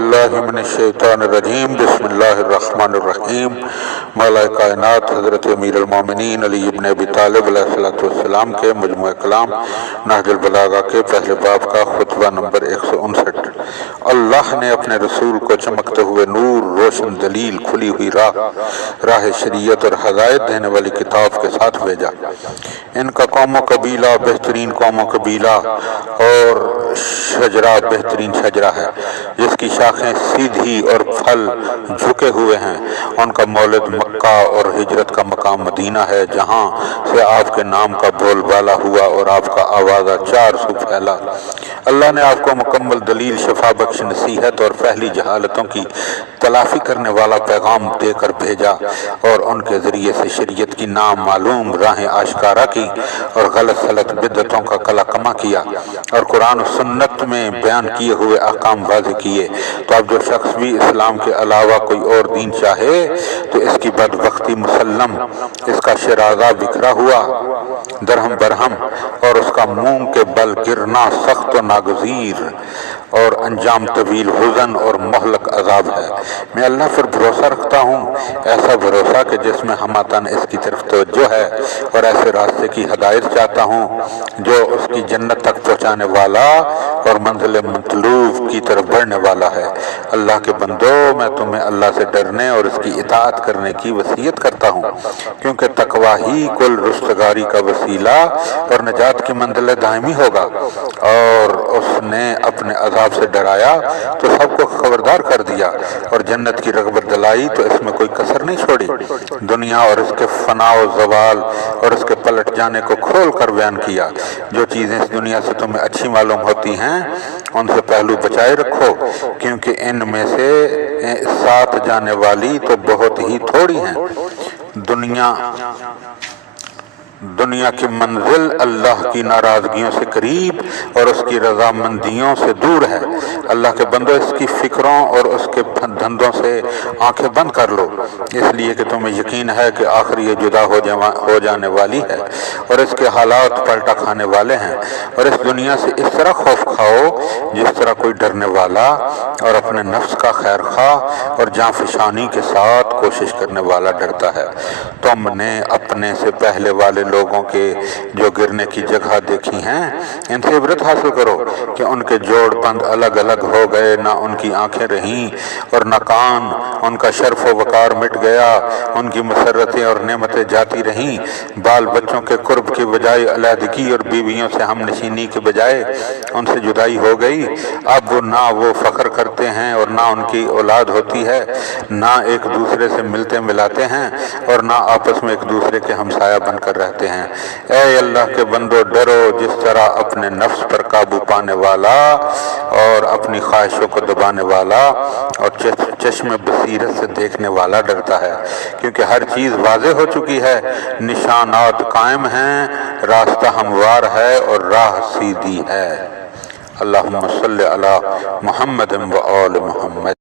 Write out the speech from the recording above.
बिल्लाहि मिनश शैतानिर रजीम बिस्मिल्लाहिर रहमानिर रहीम। मौला कायनात हज़रत अमीरुल मोमिनीन अली इब्न अबी तालिब अलैहिस्सलातु वस्सलाम के मजमू कलाम नहजुल बलागा के पहले बाब का खुतबा नंबर 159। अल्लाह ने अपने रसूल को चमकते हुए नूर, रोशन दलील, खुली हुई राह शरीयत और हदायत देने वाली किताब के साथ भेजा। इनका कौमो कबीला बेहतरीन कौमो कबीला और शजरा बेहतरीन शजरा है, जिसकी शाखें सीधी और फल झुके हुए हैं। उनका मौलिद मक्का और हिजरत का मकाम मदीना है, जहाँ से आपके नाम का बोलबाला हुआ और आपका आवाज़ा चार सू फैला। अल्लाह ने आपको मुकम्मल दलील, शफा बख्श नसीहत और पहली जहालतों की तलाफी करने वाला पैगाम देकर भेजा और उनके ज़रिए से शरीयत की नामालूम राहें आश्कारा की और गलत सलत बिदतों का कलाकमा किया और कुरान और सुन्नत में बयान किए हुए अहकाम वाज़ेह किए। तो अब जो शख्स भी इस्लाम के अलावा कोई और दीन चाहे तो इसकी बदबख्ती मुसल्लम, इसका शराज़ा बिखरा हुआ दरहम बरहम और उसका मूंग के बल गिरना सख्त और नागज़ीर और अंजाम तवील हुज़न और मोहलक अजाब है। मैं अल्लाह पर भरोसा रखता हूँ, ऐसा भरोसा कि जिसमें हमातन इसकी तरफ तवज्जो है, और ऐसे रास्ते की हदायत चाहता हूँ जो उसकी जन्नत तक पहुँचाने वाला और मंजिल मतलूब की तरफ बढ़ने वाला है। अल्लाह के बंदो, मैं तुम्हें अल्लाह से डरने और इसकी इताअत करने की वसीयत करता हूँ, क्योंकि तकवा ही कुल रुस्तगारी का वसीला और निजात की मंजिल दायमी होगा। और उसने अपने अजाब से डराया तो सबको खबरदार कर दिया और जन्नत की रग़बत दिलाई तो इसमें कोई कसर नहीं छोड़ी। दुनिया और इसके फना और ज़वाल और इसके पलट जाने को खोल कर बयान किया। जो चीज़ें इस दुनिया से तुम्हें अच्छी मालूम होती हैं उनसे पहलू बचाए रखो, क्योंकि इनमें से साथ जाने वाली तो बहुत ही थोड़ी हैं। दुनिया की मंजिल अल्लाह की नाराज़गियों से करीब और उसकी रज़ामंदियों से दूर है। अल्लाह के बंदो, इसकी फ़िक्रों और उसके धंधों से आंखें बंद कर लो, इसलिए कि तुम्हें यकीन है कि आखिर ये जुदा हो जाने वाली है और इसके हालात पलटा खाने वाले हैं। और इस दुनिया से इस तरह खौफ खाओ जिस तरह कोई डरने वाला और अपने नफ्स का खैर खा और जांफशानी के साथ कोशिश करने वाला डरता है। तुमने अपने से पहले वाले लोगों के जो गिरने की जगह देखी हैं, इनसे इबरत हासिल करो कि उनके जोड़ बंद अलग अलग हो गए, ना उनकी आंखें रहीं और न कान, उनका शर्फ व वकार मिट गया, उनकी मसरतें और नेमतें जाती रहीं। बाल बच्चों के कुर्ब की बजाय अलहदगी और बीवियों से हम नशीनी के बजाय उनसे जुदाई हो गई। अब ना वो फ़ख्र करते हैं और ना उनकी औलाद होती है, ना एक दूसरे से मिलते मिलाते हैं और ना आपस में एक दूसरे के हमसाया बनकर रहते हैं। ऐ अल्लाह के बंदो, डरो जिस तरह अपने नफ्स पर काबू पाने वाला और अपनी ख्वाहिशों को दबाने वाला और चश्मे बसीरत से देखने वाला डरता है, क्योंकि हर चीज़ वाज़ेह हो चुकी है, निशानात कायम हैं, रास्ता हमवार है और राह सीधी है। अल्लाहुम्मा सल्लि अला मुहम्मद व आल मुहम्मद।